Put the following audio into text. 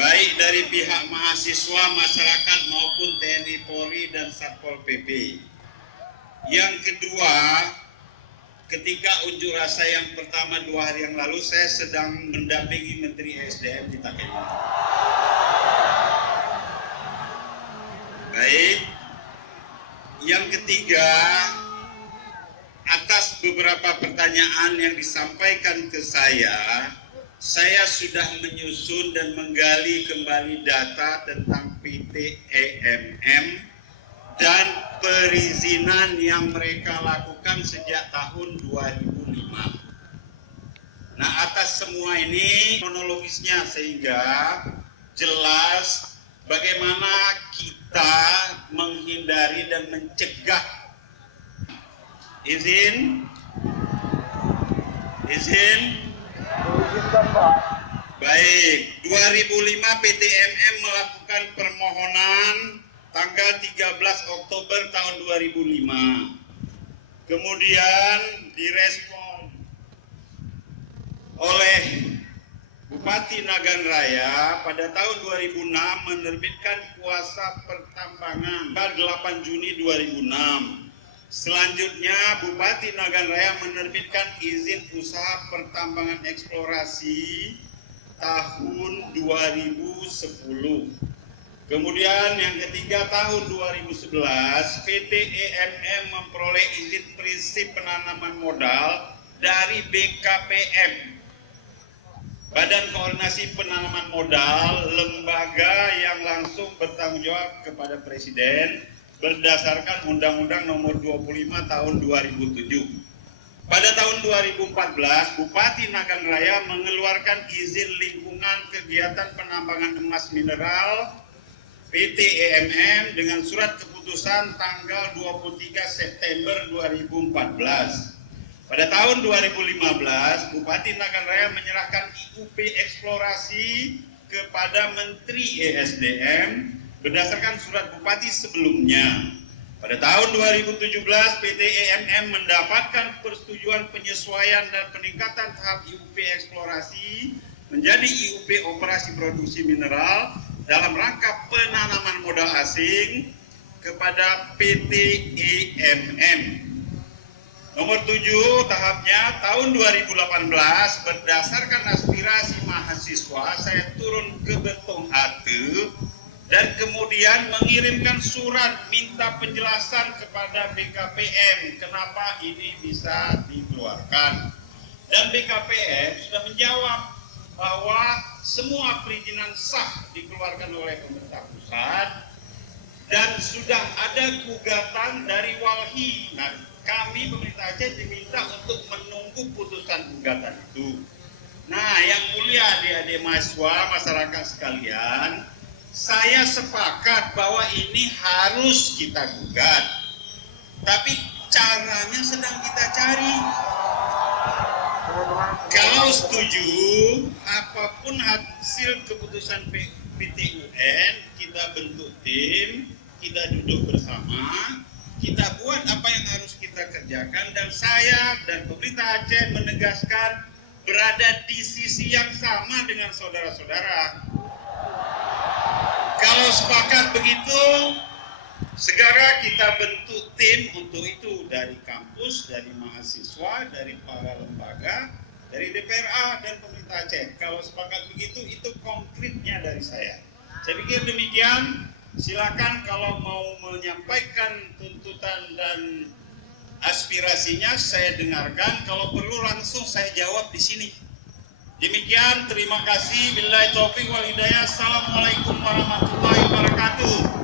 Baik dari pihak mahasiswa, masyarakat maupun TNI Polri dan Satpol PP. Yang kedua, ketika unjuk rasa yang pertama 2 hari yang lalu, saya sedang mendampingi Menteri SDM di Takeni. Baik. Yang ketiga, atas beberapa pertanyaan yang disampaikan ke saya sudah menyusun dan menggali kembali data tentang PT EMM dan perizinan yang mereka lakukan sejak tahun 2005. Nah, atas semua ini kronologisnya sehingga jelas bagaimana kita menghindari dan mencegah izin. Baik, 2005 PT MM melakukan permohonan tanggal 13 Oktober tahun 2005. Kemudian direspon oleh Bupati Nagan Raya pada tahun 2006 menerbitkan kuasa pertambangan pada 8 Juni 2006. Selanjutnya Bupati Nagan Raya menerbitkan izin usaha pertambangan eksplorasi tahun 2010. Kemudian yang ketiga tahun 2011 PT EMM memperoleh izin prinsip penanaman modal dari BKPM, Badan Koordinasi Penanaman Modal, lembaga yang langsung bertanggung jawab kepada Presiden berdasarkan Undang-Undang Nomor 25 Tahun 2007. Pada tahun 2014, Bupati Nagan Raya mengeluarkan izin lingkungan kegiatan penambangan emas mineral PT EMM dengan surat keputusan tanggal 23 September 2014. Pada tahun 2015, Bupati Nagan Raya menyerahkan IUP eksplorasi kepada Menteri ESDM berdasarkan surat Bupati sebelumnya. Pada tahun 2017, PT EMM mendapatkan persetujuan penyesuaian dan peningkatan tahap IUP eksplorasi menjadi IUP operasi produksi mineral dalam rangka penanaman modal asing kepada PT EMM. Nomor 7 tahapnya tahun 2018 berdasarkan aspirasi mahasiswa saya turun ke Betong Hate dan kemudian mengirimkan surat minta penjelasan kepada BKPM kenapa ini bisa dikeluarkan. Dan BKPM sudah menjawab bahwa semua perizinan sah dikeluarkan oleh pemerintah pusat dan sudah ada gugatan dari Walhi. Nah, kami pemerintah Aceh diminta untuk menunggu putusan gugatan itu. Nah, yang mulia adik-adik mahasiswa, masyarakat sekalian, saya sepakat bahwa ini harus kita gugat. Tapi caranya sedang kita cari. Kalau setuju, apapun hasil keputusan PT UN, kita bentuk tim, kita duduk bersama, kita buat apa yang harus kita kerjakan, dan saya dan pemerintah Aceh menegaskan berada di sisi yang sama dengan saudara-saudara. Kalau sepakat begitu, segera kita bentuk tim untuk itu dari kampus, dari mahasiswa, dari para lembaga, dari DPRA dan pemerintah Aceh. Kalau sepakat begitu, itu konkretnya dari saya. Saya pikir demikian. Silakan kalau mau menyampaikan tuntutan dan aspirasinya saya dengarkan. Kalau perlu langsung saya jawab di sini. Demikian, terima kasih. Billahi taufiq wal hidayah. Assalamualaikum warahmatullahi wabarakatuh.